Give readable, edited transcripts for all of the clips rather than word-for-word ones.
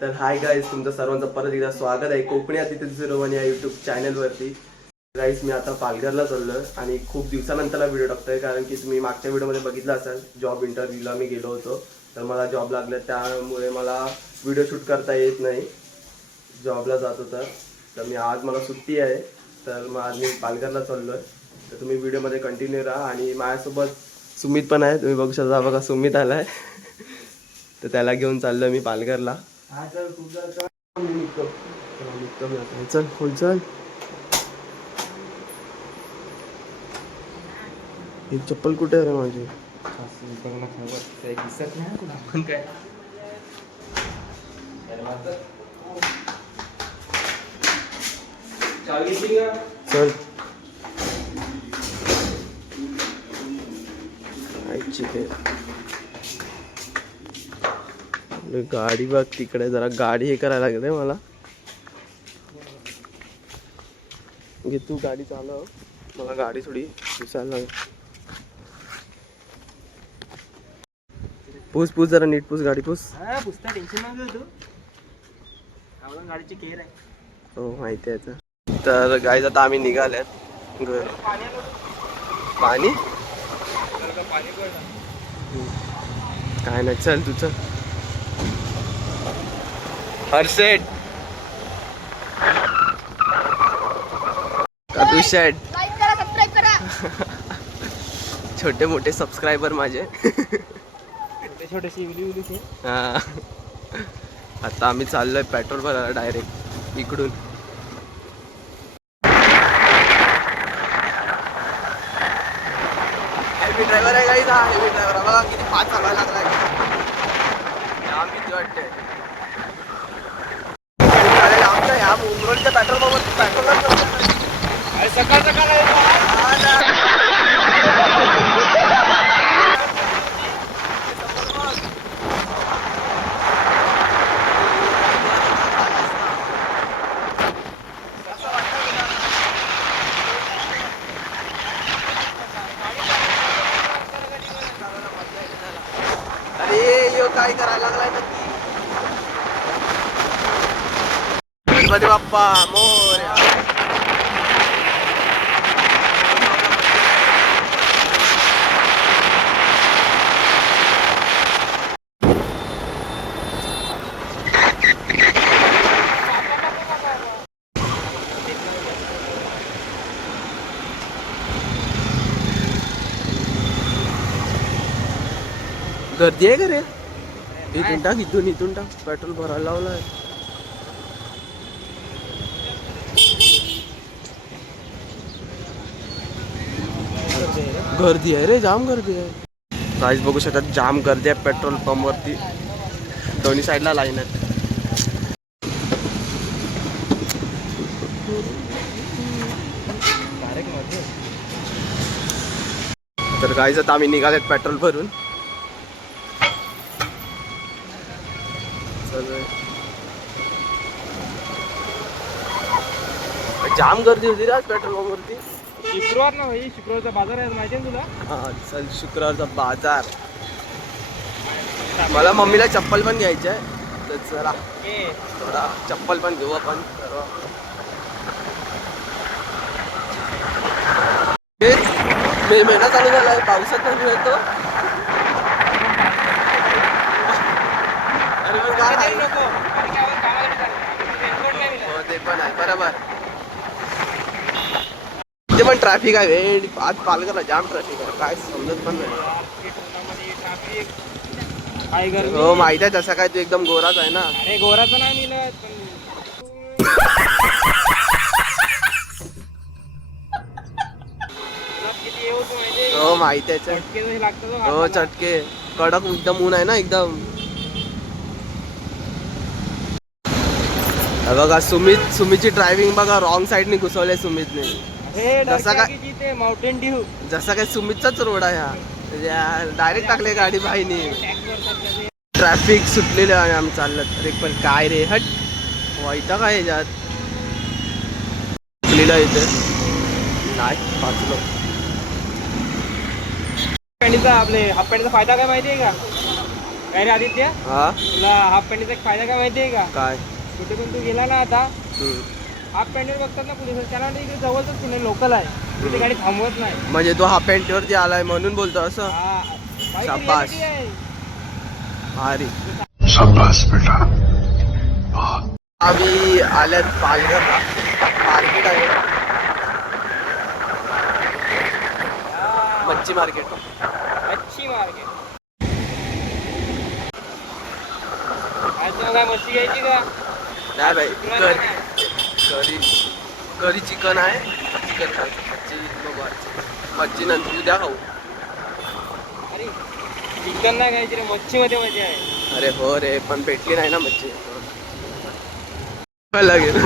तर hi guys, तुमचं सर्वांचं परत एकदा स्वागत आहे कोकणी अतिथी 01 या यूट्यूब चॅनलवरती. गाईज, मी आता पालघरला चाललोय आणि खूप दिवसानंतरला व्हिडिओ टाकतोय, कारण की तुम्ही मागच्या व्हिडिओमध्ये बघितलं असाल जॉब इंटरव्ह्यूला मी गेलो होतो. तर मला जॉब लागलं, त्यामुळे मला व्हिडिओ शूट करता येत नाही. जॉबला जात होता, तर मी आज मला सुट्टी आहे, तर मग आज मी पालघरला चाललोय. तर तुम्ही व्हिडिओमध्ये कंटिन्यू राहा. आणि माझ्यासोबत सुमित पण आहे, तुम्ही बघू शकता. बघा, सुमित आलाय. तर त्याला घेऊन चाललोय मी पालघरला. चल खोल चल. ही चप्पल कुठे आहे रे माझी? दिसत नाही तुला पण काय चल. आईची गाडी बघ तिकडे, जरा गाडी हे करायला लागते मला. घे तू गाडी चालव, मला गाडी थोडी पुसायला लागेल. पूस पूस जरा नीट पूस, गाडी पूस. पुसता टेन्शन नको घेऊ तू. आवडून गाडीची केअर आहे. हो माहिती आहे. तर गाईज आता आम्ही निघाल्यात घर. पाणी काय नाही, चल तू चल. हर्षेट कादू शेट, छोटे मोठे सबस्क्रायबर माझे. छोटेसे इवली हा. आता आम्ही चाललोय पेट्रोल भरायला डायरेक्ट इकडून. हेवी ड्रायव्हर आहे गाईज हा. हेवी ड्रायव्हर बघा किती फास्ट चालवायला लागलाय. जाम भीती वाटते. आमच्या ह्या उमरोडच्या पेट्रोल पंपवर पेट्रोल सकाळ सकाळ अरे यो काय करायला लागलाय नक्की. गणपती बाप्पा मोरया. गर्दी आहे का रे? इथून टाक, इथून टाक. पेट्रोल भरायला लावलाय. गर्दी आहे रे, जाम गर्दी आहे. काहीच बघू शकतात, जाम गर्दी आहे पेट्रोल पंप वरती. दोन्ही साईडला लाईन आहेत. तर गाईज आता आम्ही निघालेत पेट्रोल भरून. जाम गर्दी होती रे आज पेट्रोल पंप वरती. शुक्रवार ना भाई, शुक्रवारचा बाजार आहे माहिती आहे तुला? हा चल, शुक्रवारचा बाजार. मला मम्मीला चप्पल पण घ्यायची आहे, तर चला थोडा चप्पल पण घेऊ आपण. मे महिना चालू झालाय, पावसात पण मिळतो. अरे पण काय हो, ते पण आहे बरोबर. ते पण ट्रॅफिक आहे वेळ. आज पालघरला जाम ट्रॅफिक आहे, काय समजत पण नाही. हो माहिती आहे, तसा काय तू एकदम गोराच आहे ना. अरे गोराचं नाही मिळत. हो माहिती आहे. हो चटके कडक एकदम ऊन आहे ना एकदम. बघा सुमितची ड्रायव्हिंग बघा, रॉंग साईडने घुसवले सुमितने. जसा काय माउंटेन ड्यू, जसा काय सुमितचाच रोड आहे हा. डायरेक्ट टाकले गाडी भाईने. ट्रॅफिक सुटलेलं आहे, आम्ही चाललो. अरे पण काय रे, हट वाईटा काय ह्याच्यात इथे नाही पाचलो. आपले हाफ पॅन्टचा फायदा काय माहिती आहे का? काय रे आदित्य, हा तुला हाफ पॅन्टचा एक फायदा काय माहितीये का? काय कुठे पण तू गेला ना आता, हम्म. हाफ पॅन्टवर बघतात ना पोलिस, त्याला वाटतं इकडे जवळच पुणे लोकल आहे, तिथे गाडी थांबवत नाही. म्हणजे तो हा पॅन्टवरती आलाय म्हणून बोलतो असं. हा, भाई ती शाबास. reality आहे. भारी. शाबाश बेटा. आम्ही आल्यात पालघरला, मार्केट आहे हा, मच्छी मार्केट. मच्छी मार्केट. आज तुला काय मच्छी घ्यायची का? नाही भाई, तुला करी नाही. करी चिकन आहे. चिकन खाय, मच्छी बघू आजची. मच्छी नंतर उद्या खाऊ. अरे चिकन नाही खायची रे, मच्छी मध्ये मजा आहे. अरे हो रे, पण भेटली नाही ना मच्छी. लागेल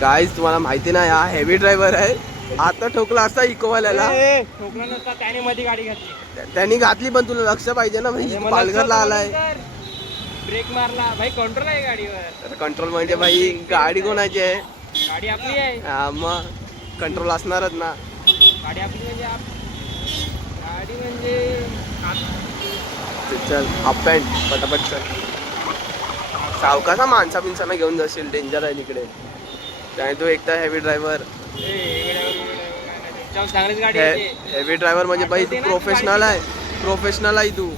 गाईज, तुम्हाला माहिती नाही हा हेवी ड्रायव्हर आहे. आता ठोकला असता इकोवाल्याला, ठोकला नसता त्याने मध्ये गाडी घातली. त्यांनी घातली, पण तुला लक्ष पाहिजे ना भाई, पालघरला आलाय. ब्रेक मारला भाई, कंट्रोल आहे गाडीवर. कंट्रोल म्हणजे भाई गाडी कोणाची आहे? गाडी आपली आहे. हा, मग कंट्रोल असणारच ना. गाडी आपली म्हणजे गाडी म्हणजे चल हाफ पॅन्ट पटापट चल. सावकासा माणसा पिंसांना घेऊन जाशील, डेंजर आहे तिकडे. त्याने तो एकटा हेवी ड्रायव्हर. चांगलीच गाडी आहे. हेवी ड्रायव्हर म्हणजे भाई तू प्रोफेशनल आहे, प्रोफेशनल आहे तू.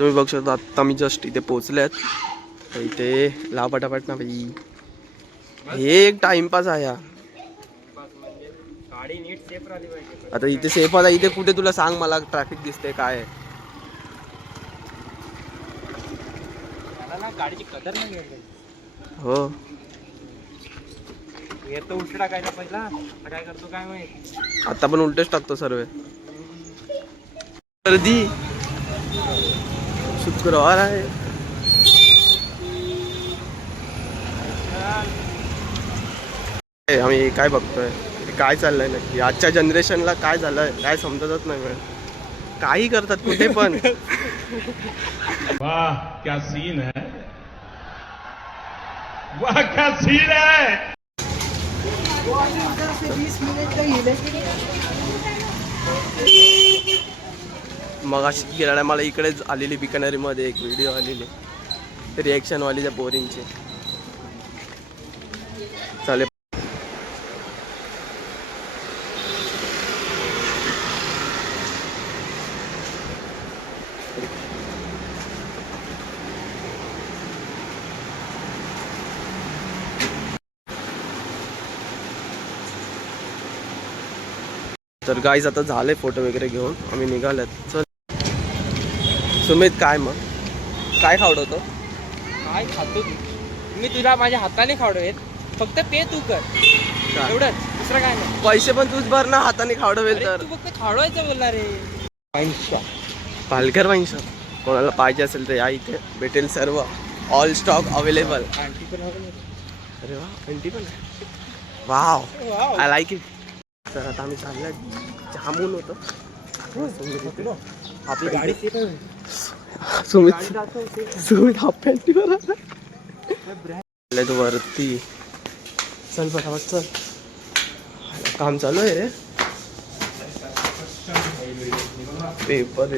तुम्ही बघू शकता आता मी जस्ट इथे पोहोचलेत. इथे लाव पटापट ना भाई, हे एक टाइमपास आहे हा. गाडी नीट सेफ राहिली पाहिजे. आता इथे सेफ आहे, इथे कुठे तुला सांग मला ट्रॅफिक दिसते काय आहे? त्याला ना गाडीची कदर नाही आहे. हो, गेअर तर उलट टाकायचा पहिला, आता काय करतो काय माहित. आता पण उलटेच टाकतो सर्व. गर्दी, शुक्रवार आहे. आम्ही काय बघतोय, काय चाललंय नक्की आजच्या जनरेशनला? काय झालंय काय समजतच नाही मिळत. काही करतात कुठे पण. वाह क्या सीन है, वाह क्या सीन है. मग अशी गेला मला इकडेच आलेली बिकानेरी मध्ये एक व्हिडिओ आलेली रिएक्शन वाली त्या बोरिंगची. चालेल. तर गाईज आता झाले फोटो वगैरे घेऊन आम्ही निघाल्यात. चल सुमित, काय मग काय खावडवतो? काय खातो तू? मी तुला माझ्या हाताने खावडवेत, फक्त पे तू कर एवढंच, दुसरं काय नाही. पैसे पण तूच भर ना, हाताने खावडवेल अरे तर. तू फक्त खावडवायचं बोलला रे. पालघर वाईन्स कोणाला पाहिजे असेल तर या, इथे भेटेल सर्व, ऑल स्टॉक अवेलेबल. आंटी पण हवं. अरे वा, आंटी पण wow, wow. I like it. तर आता आम्ही चाललोय, जामून होतो. आपली गाडी सेफ आहे. सुमित हाफ पॅन्टीवर आलाय तो वरती. चल फटाफट चल, काम चालू आहे रे. पेपर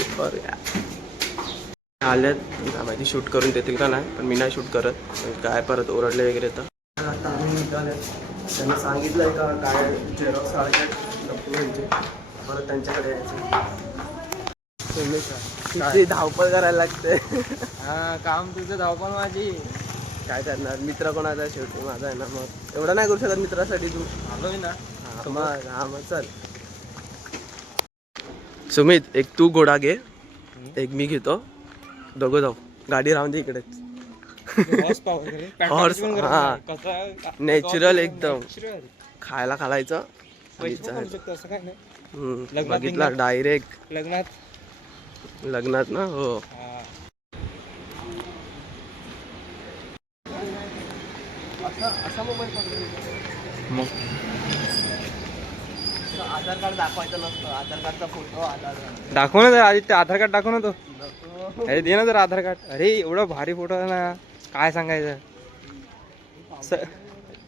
आल्यात, काय माहिती शूट करून देतील का नाही, पण मी नाही शूट करत. काय परत ओरडले वगैरे तर. आता आम्ही निघाल्यात, त्यांना सांगितलंय का काय झेरॉक्स काढायचे डॉक्युमेंटचे, परत त्यांच्याकडे यायचे. किती धावपळ करायला लागते. हा, काम तुझं धावपळ माझी. काय करणार, मित्र कोणाचा आहे शेवटी, माझा आहे ना. मग एवढं नाही करू शकत मित्रासाठी तू. आलोय ना. मग चल. सुमित, एक तू घोडा घे, एक मी घेतो, दोघं जाऊ. गाडी राहून दे इकडेच. Horse power. हॉर्स, हा, नॅचरल एकदम. खायला घालायचं. पैसे पण शकतो असं काय नाही. लग्नात बघितला डायरेक्ट लग्नात ना. हो, असा मोबाईल मग आधार कार्ड दाखवायचं नसतं, आधार कार्डचा फोटो, आधार दाखव ना जरा आदित्य, आधार कार्ड दाखव ना तो. अरे दे ना जरा आधार कार्ड. अरे एवढा भारी फोटो आहे ना, काय सांगायचं.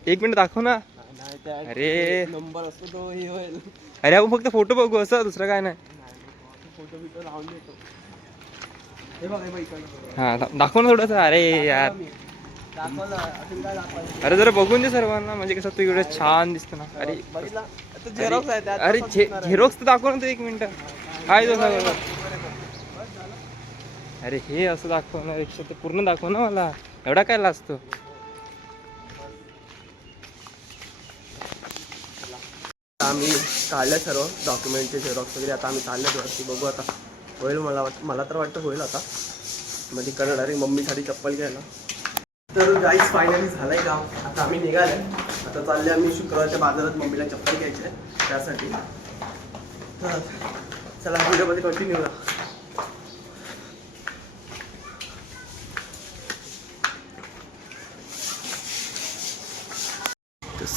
एक मिनिट दाखव ना. अरे नंबर असतो तो हे होईल. अरे आपण फक्त फोटो बघू असं, दुसरं काय नाही. फोटो बिटो लावून देतो. हे बघ इकडे हा दाखव ना थोडंसं. अरे यार दाखवलं अजून काय दाखवायचं. अरे जरा बघून दे सर्वांना, म्हणजे कसं तू एवढं छान दिसतो ना. अरे बघितला आता झेरॉक्स आहे त्यात. अरे झेरॉक्स तर दाखव ना तू, 1 मिनिट. काय तो सगळं. अरे हे असं दाखवण्यापेक्षा तर पूर्ण दाखव ना मला, एवढा काय लाजतो. आम्ही काढलं सर्व डॉक्युमेंटचे झेरॉक्स वगैरे. आता आम्ही चाललं वरती, बघू आता होईल. मला तर वाटतं होईल आता. मग ती करणार डायरेक्ट मम्मीसाठी चप्पल घ्यायला. तर गाईज फायनली झालं आहे काम. आता आम्ही निघालो आहे. आता चालले आम्ही शुक्रवारच्या बाजारात मम्मीला चप्पल घ्यायची आहे त्यासाठी. तर चला व्हिडिओमध्ये कंटिन्यू करा.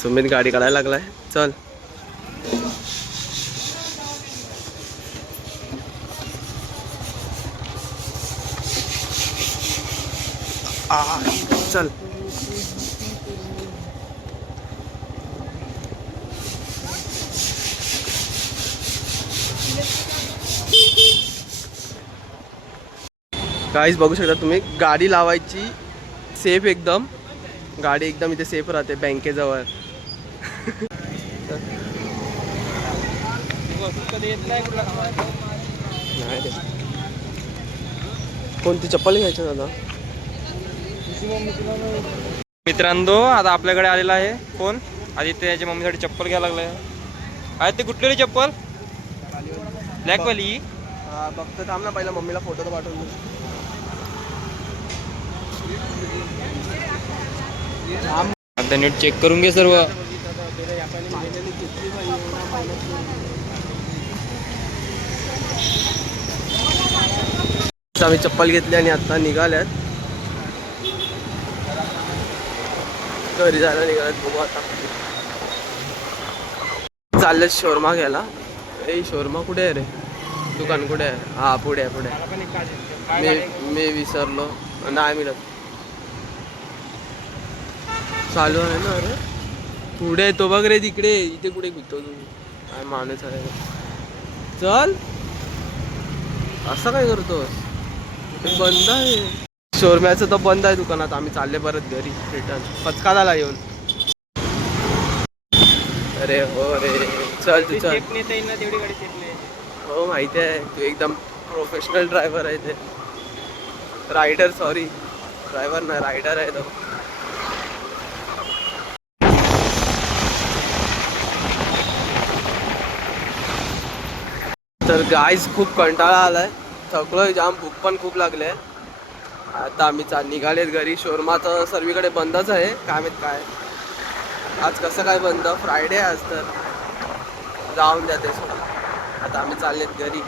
सुमित गाडी काढायला लागलाय. चल चल. गाईज बघू शकता तुम्ही, गाडी लावायची सेफ एकदम. गाडी एकदम इथे सेफ राहते बँकेजवळ. कोणती चप्पल घ्यायची दादा? मित्रांनो आता आपल्याकडे आलेला आहे कोण, आदित्य. याच्या मम्मीसाठी चप्पल घ्यायला लागलाय. आहे ते कुठली चप्पल? ब्लॅकवाली. बघतो थांब ना, पहिला मम्मीला फोटो तर पाठवून दे. आता नीट चेक करून घे सर्व. आम्ही चप्पल घेतली आणि आता निघाल्यात घरी जायला निघाल्यात. बघू आता चाललं शोरमा घ्यायला. ए शोरमा कुठे आहे रे? दुकान कुठे आहे? हा पुढे आहे पुढे. मी विसरलो. नाही मिळत. चालू आहे ना. अरे पुढे तो बघ रे तिकडे. इथे कुठे घेतो तू? काय माणूस आहे. चल असं काय करतोस? बंद आहे शोरम्याचं तर बंद आहे दुकानात. आम्ही चालले परत घरी रिटर्न. पचका झाला येऊन. अरे हो रे चल तू चल. हो माहिती आहे तू एकदम प्रोफेशनल ड्रायव्हर आहे. ते रायडर, सॉरी ड्रायव्हर नाही रायडर आहे तो. तर गाईज खूप कंटाळा आलाय. थकलोय जाम. भूक पण खूप लागले. आता आम्ही निघालेत घरी. शोरमाचं सर्वीकडे बंदच आहे. काय माहित काय आज कसं काय बंद. फ्रायडे आज तर जाऊन द्या ते सोडून. आता आम्ही चाललेत घरी.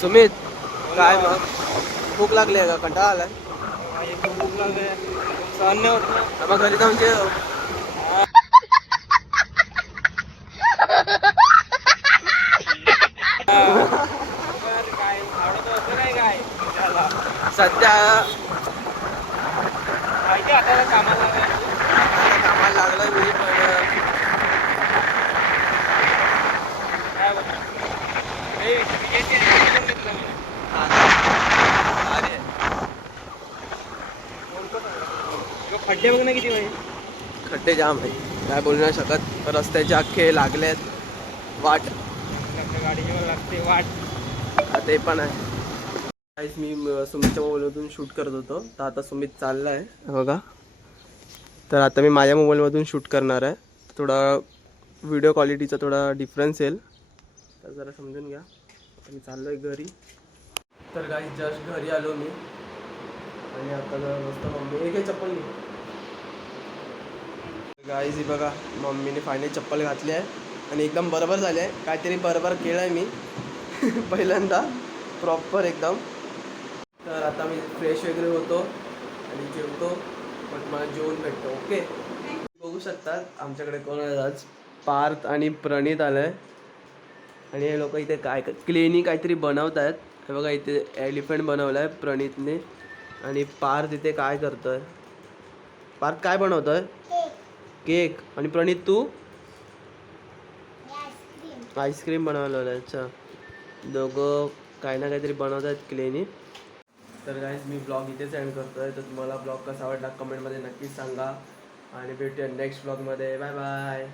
सुमित काय मग भूक लागली आहे का? कंटाळा आलाय? मग घरी जाऊन जेव. सध्या कामाला लागला मी पण. खड्डे बघ ना किती म्हणजे. खड्डे जाम आहे. काय बोलू नाही शकत. रस्त्याचे अख्खे लागलेत. वाट गाडीची लागते वाट. ते पण आहे. मी सुमितच्या मोबाईलमधून शूट करत होतो. तर आता सुमित चालला आहे बघा. तर आता मी माझ्या मोबाईलमधून शूट करणार आहे. थोडा व्हिडिओ क्वालिटीचा थोडा डिफरन्स येईल तर जरा समजून घ्या. आता मी चाललो आहे घरी. तर गाईज जस्ट घरी आलो मी. आणि आता जरा मस्त मम्मी एक चप्पल घे. गाईज ही बघा मम्मीने फायनली चप्पल घातली आहे आणि एकदम बरोबर झाली आहे. काहीतरी बरोबर केलं आहे मी पहिल्यांदा प्रॉपर एकदम. तर आता मी फ्रेश वगैरे होतो आणि जेवतो. पण मला जेवून भेटतो. ओके बघू शकतात आमच्याकडे कोण आहे आज. पार्थ आणि प्रणित आलंय. आणि हे लोक इथे काय क्लेनी काहीतरी बनवत आहेत. हे बघा इथे एलिफंट बनवलं आहे प्रणितने. आणि पार्थ इथे काय करतोय? पार्थ काय बनवतोय? केक. आणि प्रणित तू आईस्क्रीम बनवलं. अच्छा, दोघं काही ना काहीतरी बनवतात क्लेनी. तर गाईज मी ब्लॉग इथेच एंड करतोय. तर तुम्हाला ब्लॉग कसा वाटला कमेंटमध्ये नक्कीच सांगा आणि भेटूया नेक्स्ट ब्लॉगमध्ये. Bye bye.